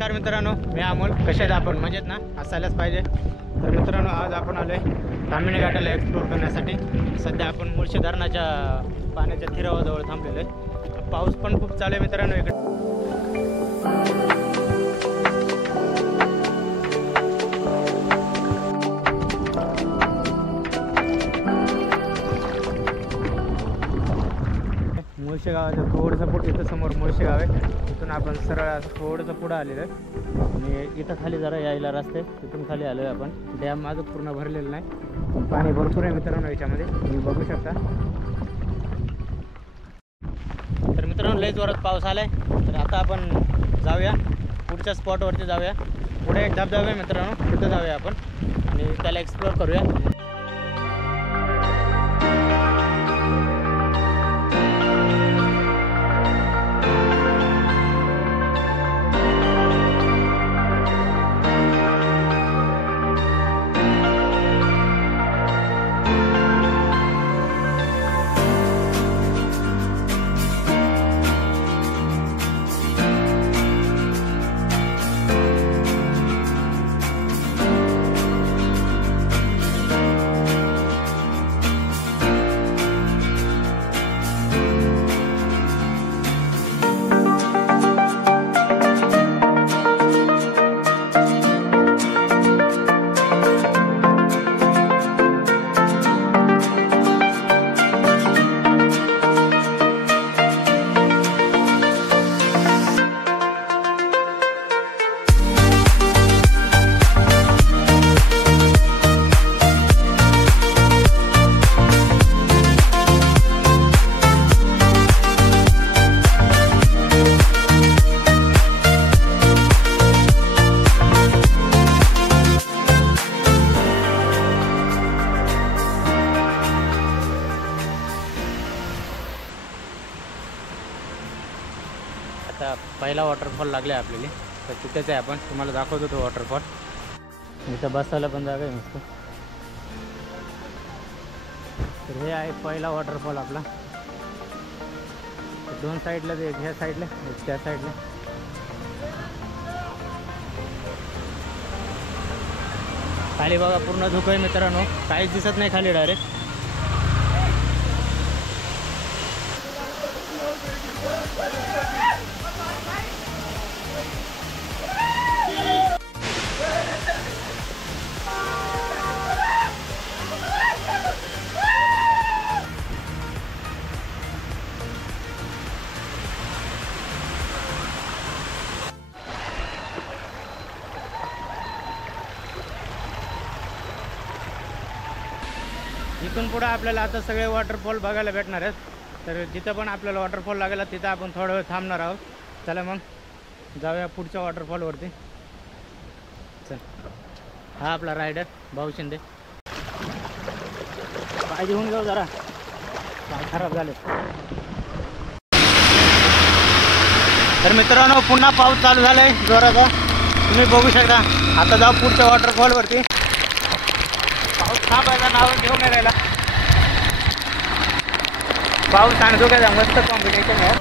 नमस्कार मित्रांनो, मी अमोल. कसे आहेत आपण? मजेत ना? असायलाच पाहिजे. तर मित्रांनो, आज आपण आलो आहे ताम्हिणी घाटाला एक्सप्लोर करण्यासाठी. सध्या आपण मुळशी धरणाच्या पाण्याच्या थिरावाजवळ थांबलेलो आहे. पाऊस पण खूप चालू आहे मित्रांनो इकडे. मुळशी गावाच्या थोडंसं पुढे, इथं समोर मुळशी गाव आहे. तिथून आपण सरळ थोडंसं पुढं आलेलं आहे आणि इथं खाली जरा यायला रस्ते, तिथून खाली आलो आहे आपण. डॅम माझं पूर्ण भरलेलं नाही, पाणी भरपूर आहे मित्रांनो याच्यामध्ये, तुम्ही बघू शकता. तर मित्रांनो, लई जोरात पाऊस आला आहे. तर आता आपण जाऊया पुढच्या स्पॉटवरती, जाऊया. पुढे एक धबधबा आहे मित्रांनो, तिथं जाऊया आपण आणि त्याला एक्सप्लोर करूया. आता पहिला वॉटरफॉल लागला आहे आपल्याला, तर तिथेच आहे. आपण तुम्हाला दाखवतो तो वॉटरफॉल. इथं बसायला पण जागा आहे मस्त. तर हे आहे पहिला वॉटरफॉल आपला. दोन साईडला, एक ह्या साईडला एक त्या साईडला. खाली बघा पूर्ण धुकं आहे मित्रांनो, काहीच दिसत नाही खाली डायरेक्ट. इथून पुढे आपल्याला आता सगळे वॉटरफॉल बघायला भेटणार आहेत. तर जिथं पण आपल्याला वॉटरफॉल लागेल तिथं आपण थोडा वेळ थांबणार आहोत. चला मग जाऊया पुढच्या वॉटरफॉलवरती. चल, हा आपला रायडर भाऊ शिंदे. पाय घेऊन जाऊ जरा, पाय खराब झाले. तर मित्रांनो, पुन्हा पाऊस चालू झाला आहे जोराचा, तुम्ही बघू शकता. आता जाऊ पुढच्या वॉटरफॉलवरती. पाऊस थांबायचा नाव घेऊन नाही राहिला. पाऊस आणि धुक्याचा मस्त कॉम्बिनेशन आहे.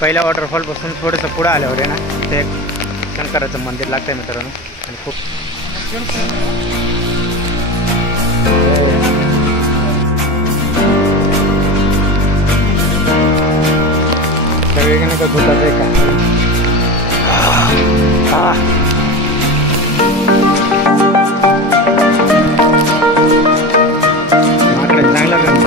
पहिल्या वॉटरफॉल पासून थोडंसं पुढं आल्यावर आहे ना, ते शंकराचं मंदिर लागतंय मित्रांनो. आणि खूप वेगळं का धुतात आहे का. माकडे चांगला घेऊन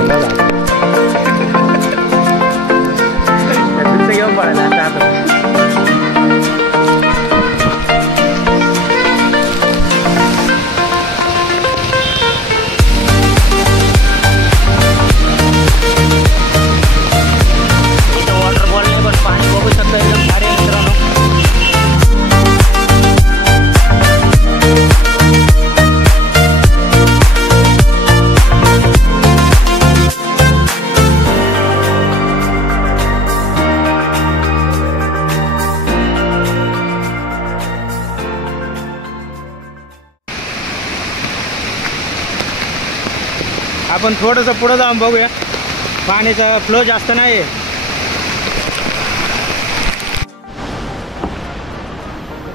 पडायला आता. पाणी बघू शकता, एकदम भारी मित्रांनो. आपण थोडंसं पुढं जाऊन बघूया. पाण्याचा फ्लो जास्त नाही आहे.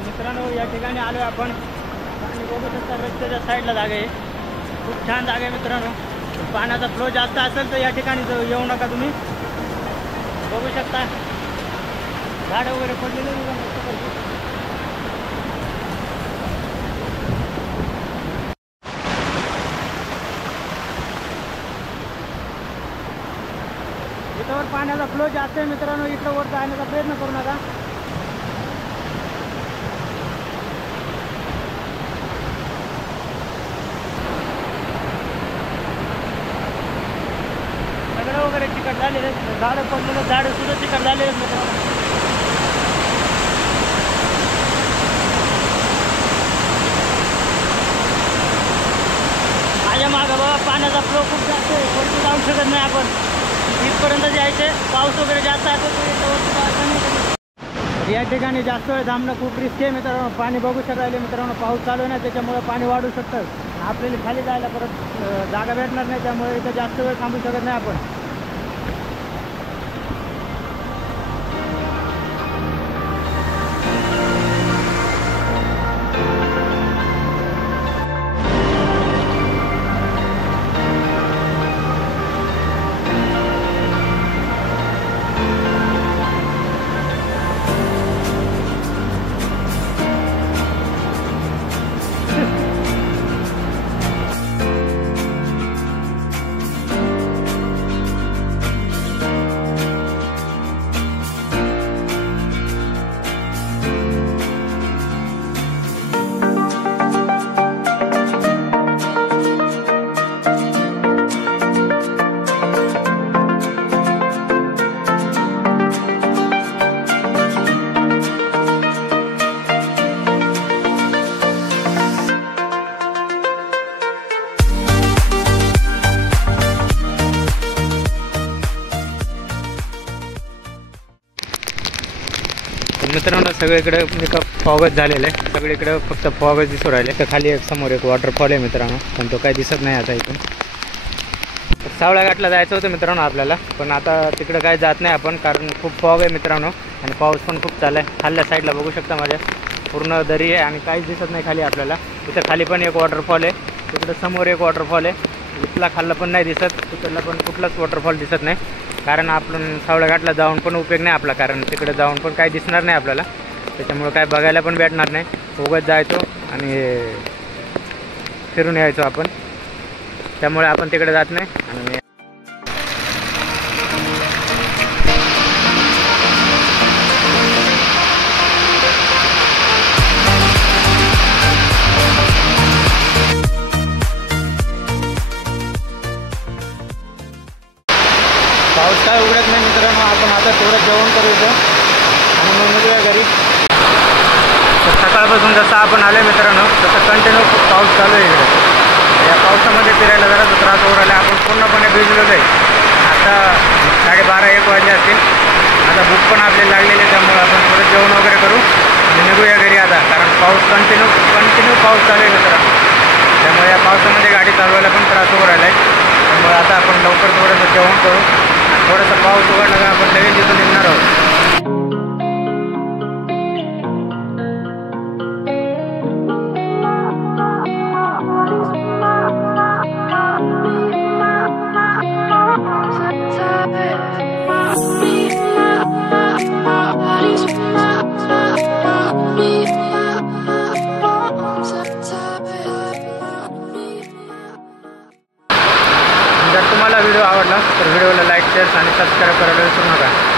मित्रांनो या ठिकाणी आलो आपण. पाणी बघू शकता रस्त्याच्या साईडला जागा आहे. खूप छान जागा आहे मित्रांनो. पाण्याचा फ्लो जास्त असेल तर या ठिकाणी येऊ नका तुम्ही. बघू शकता झाडं वगैरे पडलेले इथवर पाण्याचा फ्लो जास्त आहे मित्रांनो. इकडं वर जाण्याचा प्रयत्न करू नका. सगळं वगैरे चिकट झालेले झाडं पडलेलं झाडं सुद्धा चिकट झालेले मित्रांनो. माझ्या मागं बघा पाण्याचा फ्लो खूप जास्त आहे. वरती जाऊ शकत नाही आपण. इथपर्यंत जायचे. पाऊस वगैरे जास्त आहे तर या ठिकाणी जास्त वेळ थांबणं खूप रिस्की आहे मित्रांनो. पाणी बघू शकायला मित्रांनो. पाऊस चालू आहे ना त्याच्यामुळे पाणी वाढू शकतं. आपल्याला खाली जायला परत जागा भेटणार नाही. त्यामुळे इथं जास्त वेळ थांबू शकत नाही आपण. मित्रांनो सगळीकडे फॉगच झालेलं आहे. सगळीकडे फक्त फॉगच दिसू राहिले. तर खाली एक समोर एक वॉटरफॉल आहे मित्रांनो. पण तो काही दिसत नाही आता इथून. सावळ्या घाटला जायचं होतं मित्रांनो आपल्याला. पण आता तिकडे काय जात नाही आपण. कारण खूप फॉग आहे मित्रांनो. आणि पाऊस पण खूप चालला आहे. खाल्ल्या साईडला बघू शकता माझ्या पूर्ण दरी आहे. आणि काहीच दिसत नाही खाली आपल्याला. तिथं खाली पण एक वॉटरफॉल आहे. तिकडं समोर एक वॉटरफॉल आहे. इथला खाल्ला पण नाही दिसत. तिकडला पण कुठलाच वॉटरफॉल दिसत नाही. कारण आपण सावळ्या घाटला जाऊन पण उपयोग नाही आपला. कारण तिकडे जाऊन पण काही दिसणार नाही आपल्याला. त्याच्यामुळे काय बघायला पण भेटणार नाही. उगाच जायचो आणि फिरून यायचो आपण. त्यामुळे आपण तिकडे जात नाही. आणि पाऊस काय उघडत नाही मित्रांनो. आपण आता थोडं जेवण करूया आणि मग निघूया घरी. तर सकाळपासून जसं आपण आलो मित्रांनो तसं कंटिन्यू खूप पाऊस चालू आहे इकडे. या पावसामध्ये फिरायला जरा त्रास होऊ राहिला. आपण पूर्णपणे भिजलेलो आहे. आता 12:30-1 वाजले असतील. आता भूक पण आपल्याला लागलेली आहे. त्यामुळे आपण थोडं जेवण वगैरे करू आणि निघूया घरी आता. कारण पाऊस कंटिन्यू पाऊस चालू आहे मित्रांनो. त्यामुळे या पावसामध्ये गाडी चालवायला पण त्रास होऊ राहिला आहे. त्यामुळे आता आपण लवकर थोडंसं जेवण करू. थोडासा पाऊस उघडला का आपण लगेच तिथून निघणार आहोत. जर तुम्हाला व्हिडिओ आवडला तर व्हिडिओला लाईक शेअर आणि सबस्क्राईब करायला विसरू नका.